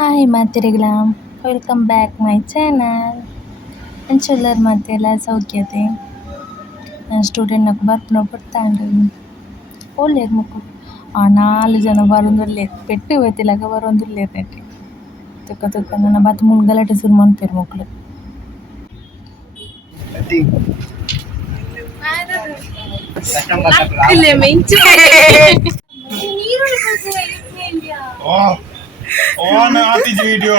Hi ಮಾತಿರಿಗಳ welcome back my channel. ಎಂಚೆಲ್ಲರ್ ಮಾತೆಲ್ಲ ಸೌಖ್ಯತೆ ಸ್ಟೂಡೆಂಟ್ నాకు ಬರ್ಪುನ ಪಡ್ತಾಂಡು ಒಳ್ಳೆರ್ ಮುಕ್ಕು ಆ 4 ಜನ ಬರೊಂದುಲ್ಲೇರ್ ಪೆಟ್ಟು ಗೊತ್ತಿಲ್ಲಕ ಬರೊಂದುಲ್ಲೇರ್ ನೆಟ್ಟಿ ತುಕ್ಕ ತುಕ್ಕ ನನ್ನ ಬತ್ ಮುನ್ ಗಲಾಟೆ ಶುರು ಮನ್ಪೆರ್ ಮಕ್ಳು on आती वीडियो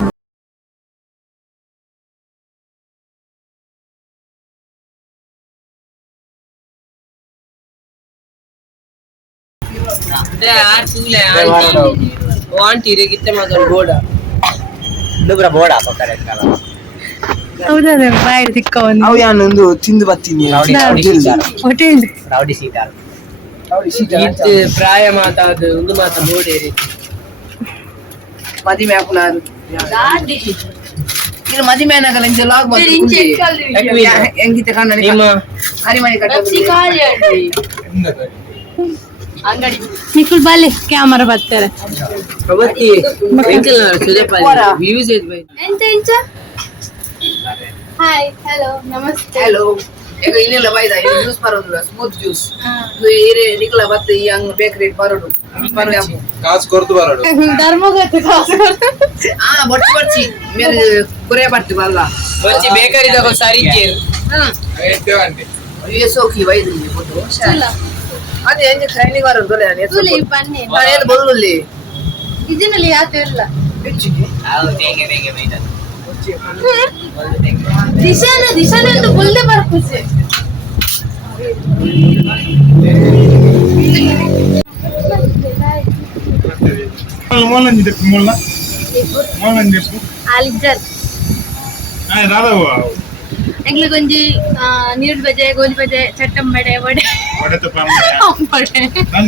ಅವನೊಂದು ತಿಂದು ಬರ್ತೀನಿ ಪ್ರಾಯ ಮಾತಾದು ಒಂದು ಮಾತ ಬೋಡೇರಿ ಮದಿಮೆ ಹಾಕುನಾರು ಇದು ಮದಿಮೆ ಅನ್ನಗಲ್ಲ ಇಂಜ ಲಾಗ್ ಬಂದು ಹೆಂಗಿತೆ ಕಣ್ಣ ನಿಮ್ಮ ಹರಿಮನೆ ಕಟ್ಟ ಅಂಗಡಿ ನಿಖುಲ್ ಬಾಲೆ ಕ್ಯಾಮರಾ ಬರ್ತಾರೆ ಅವತ್ತಿ ಅಂಕಲ್ ಸುದಪಲ್ಲಿ ವ್ಯೂಸ್ ಇದೆ ಬೈ ಎಂತ ಇಂಚ ಹಾಯ್ ಹಲೋ ನಮಸ್ತೆ ಹಲೋ ಈಗ ಇನ್ನೆಲ್ಲ ಬೈದ ಜ್ಯೂಸ್ ಬರೋದು ಸ್ಮೂತ್ ಜ್ಯೂಸ್ ಏರೆ ನಿಖಲ ಬತ್ತೆ ಯಂಗ್ ಬೇಕರಿ ಬರೋದು ಬರೋ काज करतो बरडो ಧರ್ಮಗತ ಕಾಸು ಆ ಬಟ್ಟಿ ಬಟ್ಟಿ ಮೇರೆ ಕುರೆ ಬಟ್ಟಿ ಬಲ್ಲ ಬಟ್ಟಿ ಬೇಕರಿ ದಾಗ ಸಾರಿ ಕೇರ್ ಎತ್ತವಂತೆ ये सोखी वैद्य फोटो ಚಲ ಅದೇ ಎಂಜ ಟ್ರೈನಿಂಗ್ ಬರೋದು ದೊಲೆ ತುಲಿ ಬನ್ನಿ ನಾನು ಬರುಲ್ಲಿ ಇದನ್ನಲ್ಲಿ ಯಾಕೆ ಇಲ್ಲ ಬಿಚ್ಚಿಗೆ ಅದು ಬೇಗೆ ಬೇಗೆ ಬೈದ ದಿಶಾನ ಅಂತ ಬುಲ್ದೆ ಬರ್ಕುಸೆ मोलन जी देखो मोलन जी देखो ಅಲ್ಜರ್ हां दादा वो ಎಂಗ್ಲ ಗೊಂಜಿ ನೀರು ಬಜೆ ಗೋಲಿ ಬಜೆ ಚಟ್ಟಂಬಡೆ ವಡೆ वडे तो पाम ಬಡೆ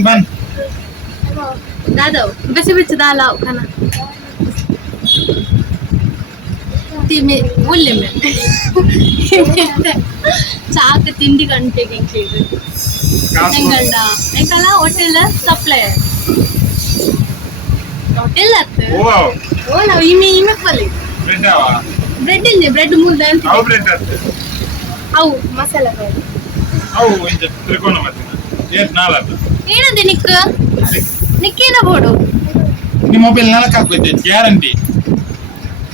बन दादा बेसे बेसे दालाव खाना ತಿಮೆ ಒಳ್ಳೆ ಮೇ ಚಾಕ ತಿಂಡಿ ಗಂಟೆಗೆ ಹೆಂಗಂಡ ಹೆಂಗಲ್ಲ ಹೋಟೆಲ್ ಸಪ್ಲೈ ಹೋಟೆಲ್ ಅತ್ತ ಓ ನಾವು ಇಮೆ ಪಲ್ಲಿ ब्रेड आवा ಬ್ರೆಡ್ ಇಲ್ಲ ಬ್ರೆಡ್ ಮುದ್ದೆ ಅಂತ हाउ ब्रेड आते ಅವು ಮಸಾಲಾ ಬ್ರೆಡ್ हाउ इंज त्रिकोण मत ये नाला ಏನದೆ ನಿಕ್ಕೇನ ಬೋಡು नी मोबाइल नाला ಕಾಕ್ಬೇಕು ಗ್ಯಾರಂಟಿ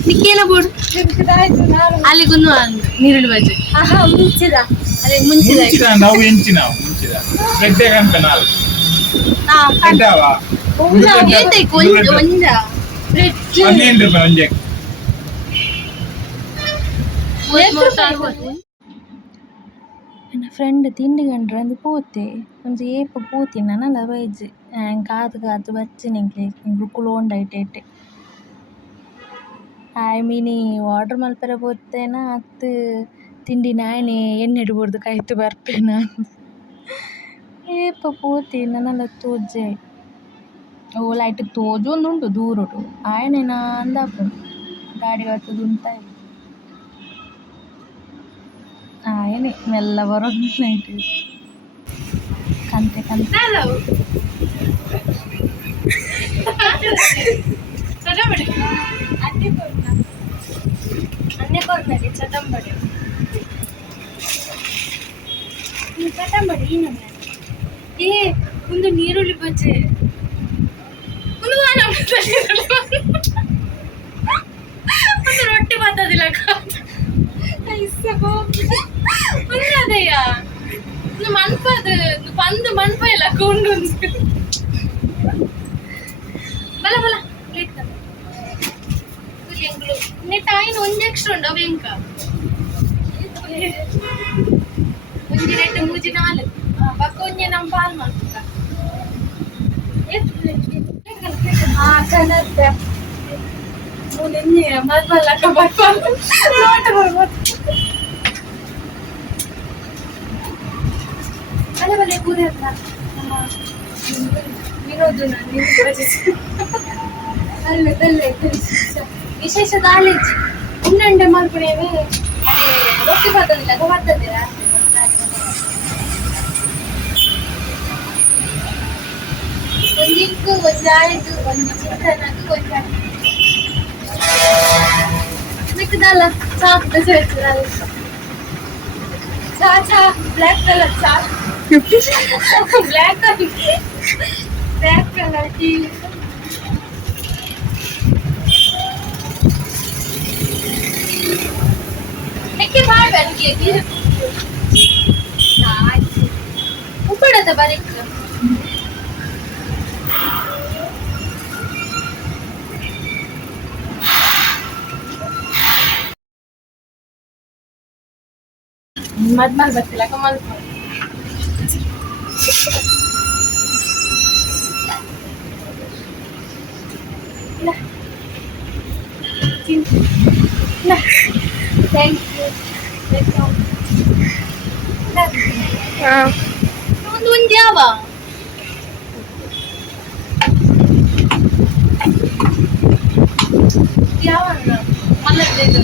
ನಿಕ್ಕೇನ ಬೋಡು ಅಲ್ಲಿಗುನ್ನು ನೀರುಳ್ಳಿ ಬಜೆ ಮುಂಚಿದ ಅದೇ ಮುಂಚಿದ ನಾವು ಎಂಚಿನ ಮುಂಚಿದ ಬ್ರೆಡ್ ಗಂಟ ನಾಲ್ ಬ್ರೆಡ್ ಆವಾ ఏంటి కొంచెం ಒಂದ ಬ್ರೆಡ್ 12 ರೂಪಾಯಿ ಒಂಜೆ ನನ್ನ ಫ್ರೆಂಡ್ ತಿಂಡಿ ಗಂಡ್ರೆ ಅಂದು ಪೋತೆ ಒಂದು ಏಪ ಪೋತಿ ನನ್ನಲ್ಲ ಬೈಜ್ ಕಾದು ಬಚ್ಚಿ ನಿಂಗೆ ಕುಲೋಂಡ ಐಟೆ ಆಯ್ ಮೀನಿ ಆರ್ಡರ್ ಮಲ್ಪೆರ ಪೋತೇನ ಅತ್ತು ತಿಂಡಿ ನಾಯನೆ ಎಣ್ಣೆ ಇಡ್ಬೋದು ಕಾಯ್ತು ಬರ್ಪೇನ ಏಪ ಪೋತಿ ನನ್ನಲ್ಲ ತೋಜೆ ಓ ಲೈಟ್ ತೋಜು ಒಂದು ಉಂಟು ದೂರಡು ಆಯನೇನ ಅಂದಾಪು ಗಾಡಿ ಬರ್ತದ ಉಂಟಾಯ್ ಆಯನೆ ಮೆಲ್ಲ ಬರೋದು ನೈಟ್ ಕಂತೆ ಚಟಂಬಡಿ ಚಟಂಬಡಿ ಏ ಒಂದು ನೀರುಳ್ಳಿ ಬಜ್ಜೆ ಒಂದು ರೊಟ್ಟಿ ಬರ್ತದಿಲ್ಲ ಒಂದದಯ್ಯ ಮನ್ಪದು ಪಂದು ಮನ್ಪ ಇಲ್ಲ ಕೊಂಡು ಬಲ ಬಲ ಪ್ಲೇಟ್ ನೆಟ್ ಆಯ್ನ ಒಂಜಿ ಎಕ್ಸ್ಟ್ರಾ ಉಂಡು ಅವು ಎಂಕ ಒಂಜಿ ರೆಡ್ ಮೂಜಿ 4 ಪಕ್ಕ ಒಂಜಿ ನಮ್ಮ ಪಾಲ್ ಮಾಡ್ಬೇಕ ಚೆನ್ನಾಗಿದೆ ನಿನ್ನೆ ಮಲ್ಪಲ್ಲಕ್ಕ ಬರ್ಬಾರ್ದು ನೋಟ ಬರ್ಬಾರ್ದು ಅಲೆ ಬಲೆ ಪೂರೆ ಹತ್ರ ವಿನೋದು ನಾನು ಅಲ್ಲೇ ವಿಶೇಷ ಕಾಲೇಜ್ ಇನ್ನಂಡೆ ಮಾಡ್ಕೊಡೇವೆ ಅದೇ ರೊಟ್ಟಿ ಬರ್ತದಿಲ್ಲ ಬರ್ತದ್ದೀರಾ ಒಂದಿಕ್ಕು ಒಂದಾಯ್ತು ಒಂದು ಚಿತ್ರನಕ್ಕೂ ಒಂದು ಮಿಕ್ಕದಲ್ಲ ಚಾ ಬೆಸೆಚ್ಚಲ್ಲ ಚಾ ಚಾ ಬ್ಲ್ಯಾಕ್ ಕಲರ್ ಚಾ ಬ್ಲ್ಯಾಕ್ ಕಲರ್ ಟೀ ಹೆಕ್ಕೆ ಮಾಡ್ಬೇಡಿ ಉಪ್ಪಿಡತ್ತ ಬರೀಕ್ ಮದ್ಮಲ್ ಬರ್ತಿಲ್ಲ ಕಮಲ್ ಥ್ಯಾಂಕ್ ಯು ಒಂದು ಯಾವ ಯಾವ ಮಲ್ಲದ್ದು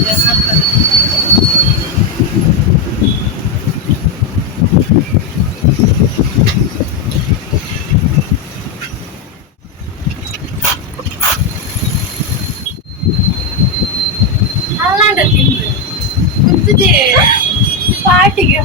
ಅಲ್ಲಾಂಡ ತಿಂದು ಕುಂತಿದೆ ಪಾರ್ಟಿಗೆ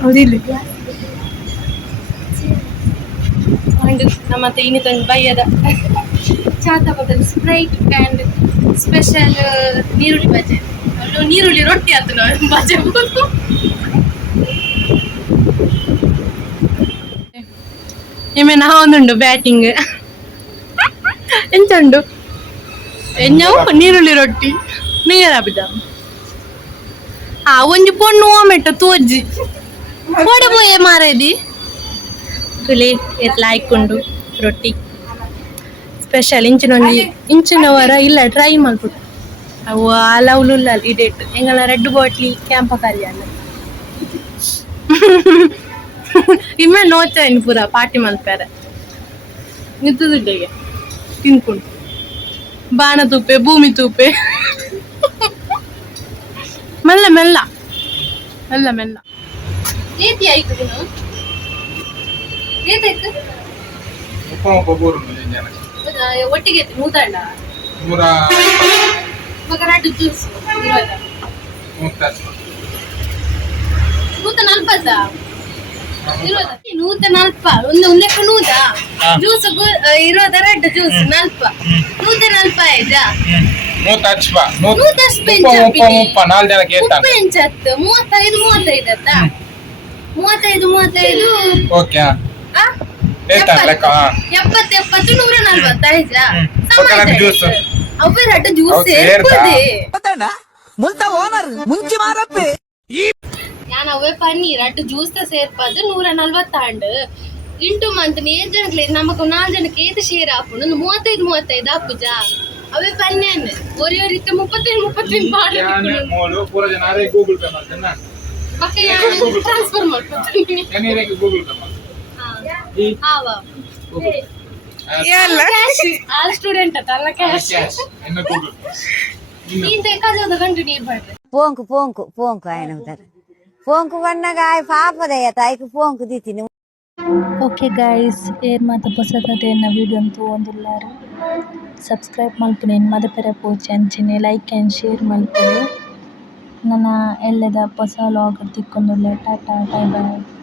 ಹೌದಿಲ್ಲ ನಮ್ಮತ್ತೆ ಇನ್ನಿತೊಂದು ಬೈಯದ ಚಾತ ಬದಲು ಸ್ಪ್ರೈಟ್ ಆ್ಯಂಡ್ ಸ್ಪೆಷಲ್ ನೀರುಳ್ಳಿ ಬಜೆ ಅಲ್ಲೂ ನೀರುಳ್ಳಿ ರೊಟ್ಟಿ ಆಯ್ತು ನಾವು ಬಜೆ ಬಂದು ಏಮೇನ ಒಂದುಂಡು ಬ್ಯಾಟಿಂಗ್ ಎಂತ ಉಂಡು ಎಣ್ಣವು ನೀರುಳ್ಳಿ ರೊಟ್ಟಿ ನೀರಾಬಿದ ಒಂಜಿ ಪೊಣ್ಣು ಓಮೆಟ್ಟ ತೋಜಿ ಓಡಬೋಯೆ ಮಾರೇದಿ ತುಲಿ ಎತ್ಲ ಆಯ್ಕೊಂಡು ರೊಟ್ಟಿ ಸ್ಪೆಷಲ್ ಇಂಚಿನವರ ಇಲ್ಲ ಟ್ರೈ ಮಾಡ್ಬಿಟ್ಟು ಅವು ಅಲವ್ಲುಲ್ಲ ಇಡೇಟ್ ಎಂಗಲ ರೆಡ್ ಬಾಟ್ಲಿ ಕ್ಯಾಂಪ ಕಲ್ಯಾಣ ಇಮ್ಮೆ ನೋಚಾಯಿನ್ ಪೂರ ಪಾರ್ಟಿ ಮಲ್ಪೇರೆ ನಿಂತದಿಡ್ಡೆಗೆ ತಿನ್ಕೊಂಡು ಬಾಣ ತೂಪೆ ಭೂಮಿ ತೂಪೆ ಮೆಲ್ಲ ಮೆಲ್ಲ ಮೆಲ್ಲ ಮೆಲ್ಲ ಏತಿ ಆಯ್ತು ನೀನು ಏತಾಯ್ತು ಒಟ್ಟಿಗೆ ನೂತಂಡ ಮಗ ರಡ್ಡು ಜ್ಯೂಸ್ ನೂತ ನಲ್ಪತ್ತ ನೂತ ನಲ್ಪ ಒಂದೆಕ್ಕ ನೂತ ಜ್ಯೂಸ್ ಇರೋದ ರಡ್ಡು ಜ್ಯೂಸ್ ನಲ್ಪ ನೂತ ನಲ್ಪ ಆಯ್ತಾ ಎಂಚತ್ತು 35 35 70 140 ಅವು ರಡ್ಡು ಜ್ಯೂಸ್ ഞാൻ അവ പനീർ അട്ട് ജ്യൂസ് ಸೇರ್ಪದು 140 ಇಂಟು ಮಂತ್ ಏಜ್ ಜನಕ್ಕೆ ನಮಕ್ 4 ಜನಕ್ಕೆ ಏത് ಶೇರ್ ಹಾಕೊಂಡು 35 ಹಾಕುಜ ಅವೇ ಪನ್ನೇನೆ ಒರೇ ರೀತಿ 35 ಮಾಡಿ ಮೋಳು ಪೂರ ಜನ ಆರೆ ಗೂಗಲ್ ಪೇ ಮಾಡ್ತೇನೆ ಮತ್ತೆ ನಾನು ಟ್ರಾನ್ಸ್ಫರ್ ಮಾಡ್ತೀನಿ ನನಗೆ ಗೂಗಲ್ ಪೇ ಮಾಡ್ತೀನಿ ಹಾವಾ ಎಲ್ಲ ಆ ಸ್ಟೂಡೆಂಟ್ ಅಲ್ಲ ಕ್ಯಾಶ್ ಎನ್ನ ಗೂಗಲ್ ಇಂತ ಕಾಜದ ಕಂಟಿನ್ಯೂ ಮಾಡ್ರೆ పోంకు ఆయన అవుతారు పోంకు కొన్నగా పాపదయ్య తాయికి పోంకు తీతిని ಓಕೆ ಗೈಸ್ ಏರ್ ಮಾತ ಹೊಸತೇನ ವಿಡಿಯೋ ಅಂತೂ ಒಂದುಲ್ಲಾರು ಸಬ್ಸ್ಕ್ರೈಬ್ ಮಲ್ಪುನೇನು ಮದಪೆರ ಪೋಚಿ ಅಂಚಿನಿ ಲೈಕ್ ಆ್ಯಂಡ್ ಶೇರ್ ಮಲ್ಪುವೆ ನನ್ನ ಎಲ್ಲದ ಹೊಸ ವ್ಲಾಗ್ ತಿಕ್ಕೊಂದುಲ್ಲೆ ಟಾಟಾ ಬೈ ಬಾಯ್